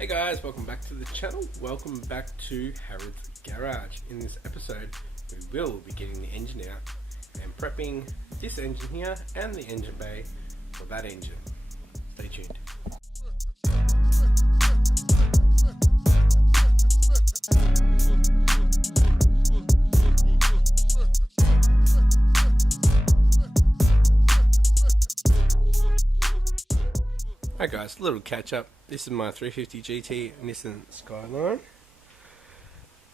Hey guys, welcome back to the channel. Welcome back to Harrods Garage. In this episode, we will be getting the engine out and prepping this engine here and the engine bay for that engine. Stay tuned. Alright guys, a little catch up. This is my 350 GT NISSAN Skyline.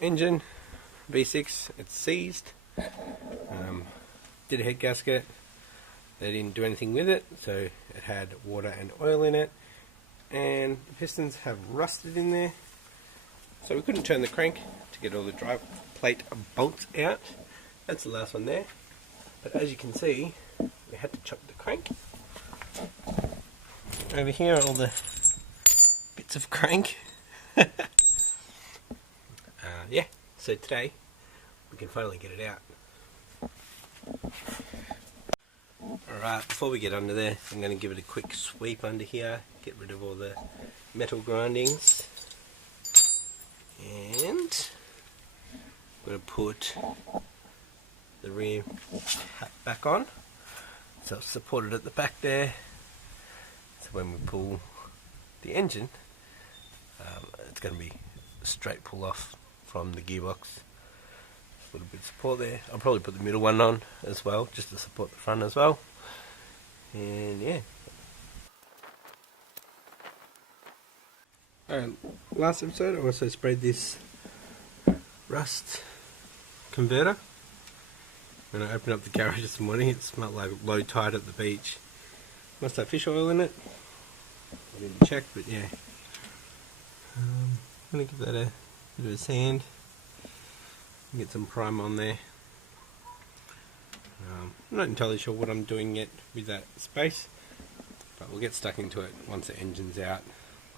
Engine, V6, it's seized. Did a head gasket. They didn't do anything with it, so it had water and oil in it. And the pistons have rusted in there. So we couldn't turn the crank to get all the drive plate bolts out. That's the last one there. But as you can see, we had to chuck the crank. Over here are all the bits of crank. Yeah, so today we can finally get it out. Alright, before we get under there, I'm going to give it a quick sweep under here, get rid of all the metal grindings, and I'm going to put the rear hat back on, so it's supported at the back there. So when we pull the engine, it's going to be a straight pull off from the gearbox. A little bit of support there. I'll probably put the middle one on as well, just to support the front as well. And yeah. Alright, last episode I also sprayed this rust converter. When I opened up the garage this morning, it smelled like low tide at the beach. Must have fish oil in it. I didn't check, but yeah. I'm going to give that a bit of a sand. Get some prime on there. I'm not entirely sure what I'm doing yet with that space, but we'll get stuck into it once the engine's out.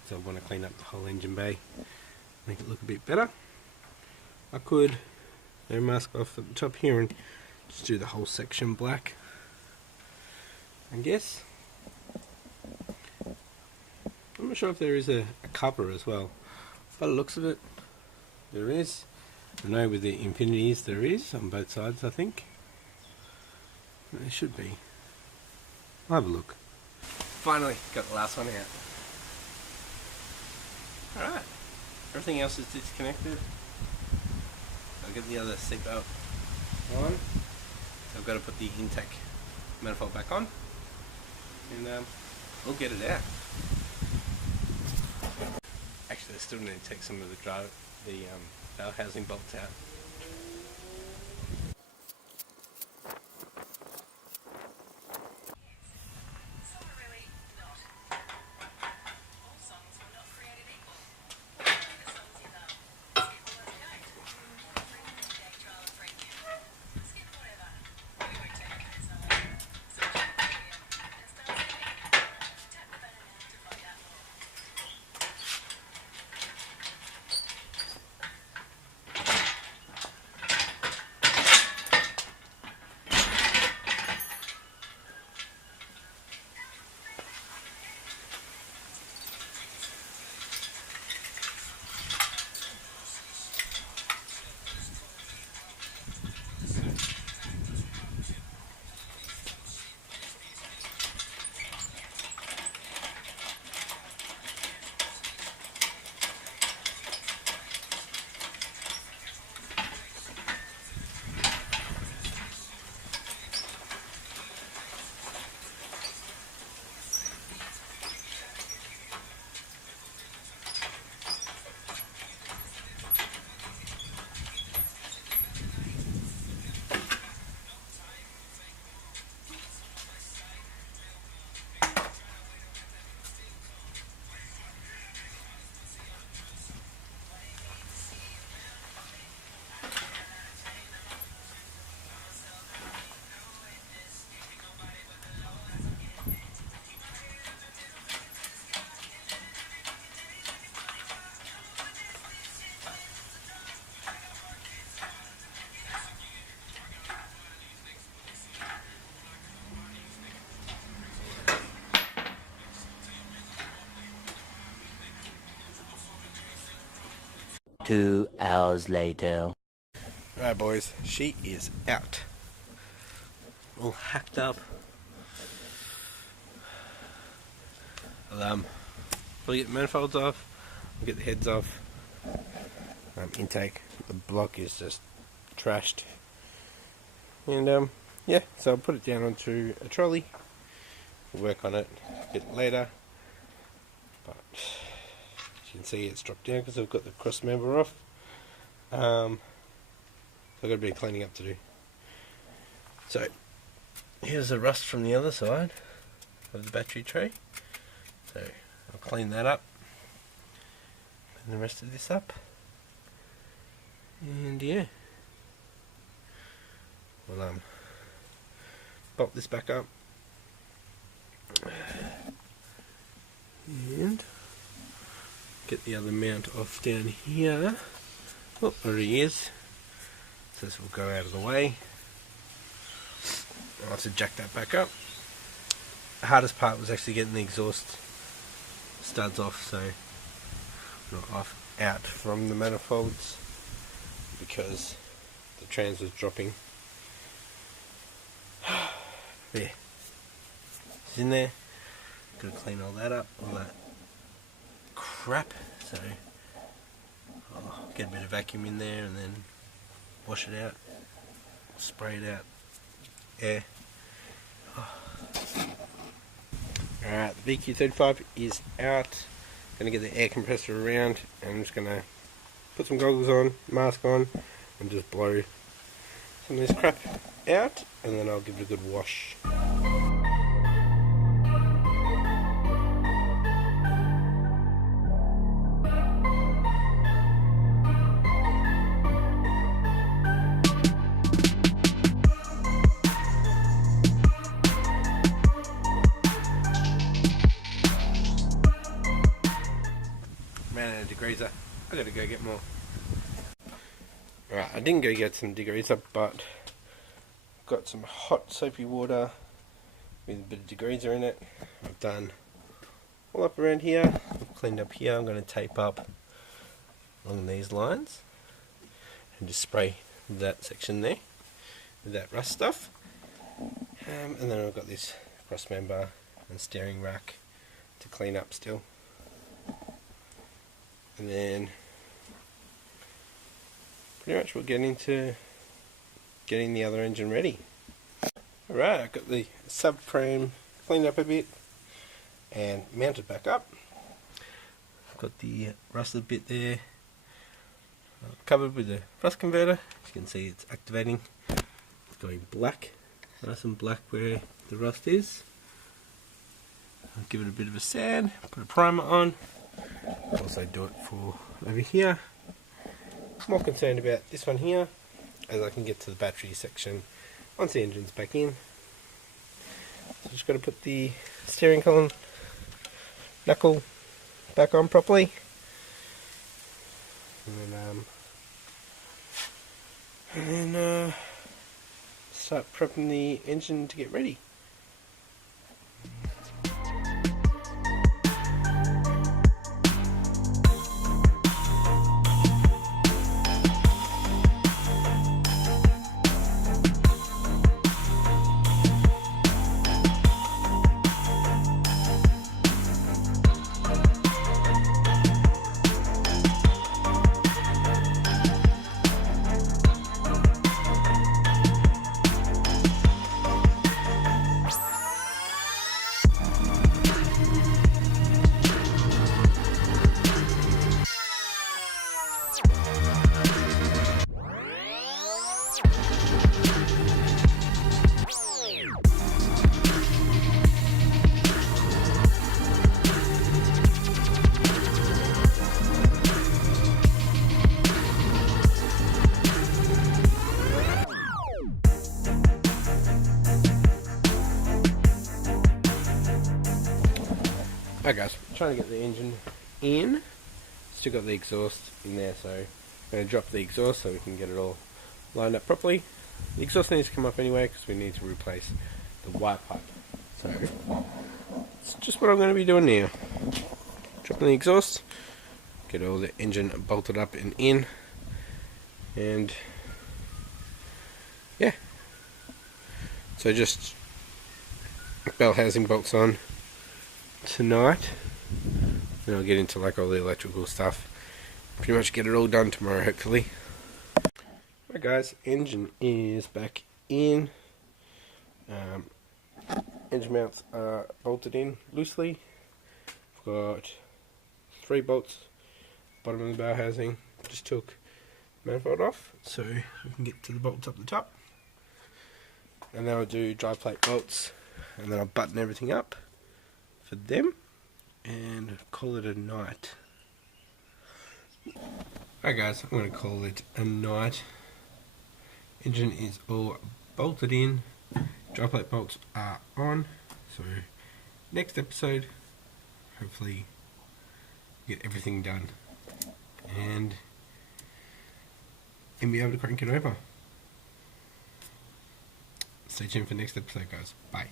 So I want to clean up the whole engine bay, make it look a bit better. I could mask off at the top here and just do the whole section black, I guess. I'm not sure if there is a cover as well. By the looks of it, there is. I know with the infinities there is on both sides, I think. There should be. I'll have a look. Finally got the last one out. Alright, everything else is disconnected. I'll get the other seatbelt on. So I've got to put the intake manifold back on, and we'll get it out. Actually, I still need to take some of the valve housing bolts out. 2 hours later. Right boys, she is out. All hacked up. I'll get the manifolds off, I'll get the heads off. Intake, the block is just trashed. And yeah, so I'll put it down onto a trolley. We'll work on it a bit later. But as you can see, it's dropped down because I've got the cross member off. So I've got a bit of cleaning up to do. So here's the rust from the other side of the battery tray. So I'll clean that up. Clean the rest of this up. And yeah. We'll bolt this back up. And get the other mount off down here. Oh, there he is. So this will go out of the way. I'll have to jack that back up. The hardest part was actually getting the exhaust studs off, so not out from the manifolds because the trans was dropping. There. It's in there. Gotta clean all that up, all that crap. So get a bit of vacuum in there and then wash it out, spray it out, air. Alright, the VQ35 is out. Gonna get the air compressor around and I'm just gonna put some goggles on, mask on, and just blow some of this crap out, and then I'll give it a good wash. Ran out of degreaser. I gotta go get more. Alright, I didn't go get some degreaser, but got some hot soapy water with a bit of degreaser in it. I've done all up around here. I've cleaned up here. I'm going to tape up along these lines and just spray that section there with that rust stuff. And then I've got this cross member and steering rack to clean up still. And then pretty much we'll get into getting the other engine ready. Alright, I've got the subframe cleaned up a bit and mounted back up. I've got the rusted bit there covered with the rust converter. As you can see, it's activating. It's going black, nice and black where the rust is. I'll give it a bit of a sand, put a primer on. Also do it for over here. More concerned about this one here, as I can get to the battery section once the engine's back in. So just got to put the steering column knuckle back on properly, and then start prepping the engine to get ready. Alright guys, trying to get the engine in. Still got the exhaust in there, so I'm going to drop the exhaust so we can get it all lined up properly. The exhaust needs to come up anyway because we need to replace the wire pipe. So it's just what I'm going to be doing now. Dropping the exhaust, get all the engine bolted up and in, and yeah, so just bell housing bolts on tonight, then I'll get into like all the electrical stuff, pretty much get it all done tomorrow hopefully. Right guys, engine is back in. Engine mounts are bolted in loosely. I've got 3 bolts bottom of the bell housing. Just took the manifold off so we can get to the bolts up the top, and then I'll do dry plate bolts, and then I'll button everything up for them and call it a night. Alright guys, I'm going to call it a night. Engine is all bolted in, dry plate bolts are on, so next episode hopefully get everything done and be able to crank it over. Stay tuned for next episode guys, bye.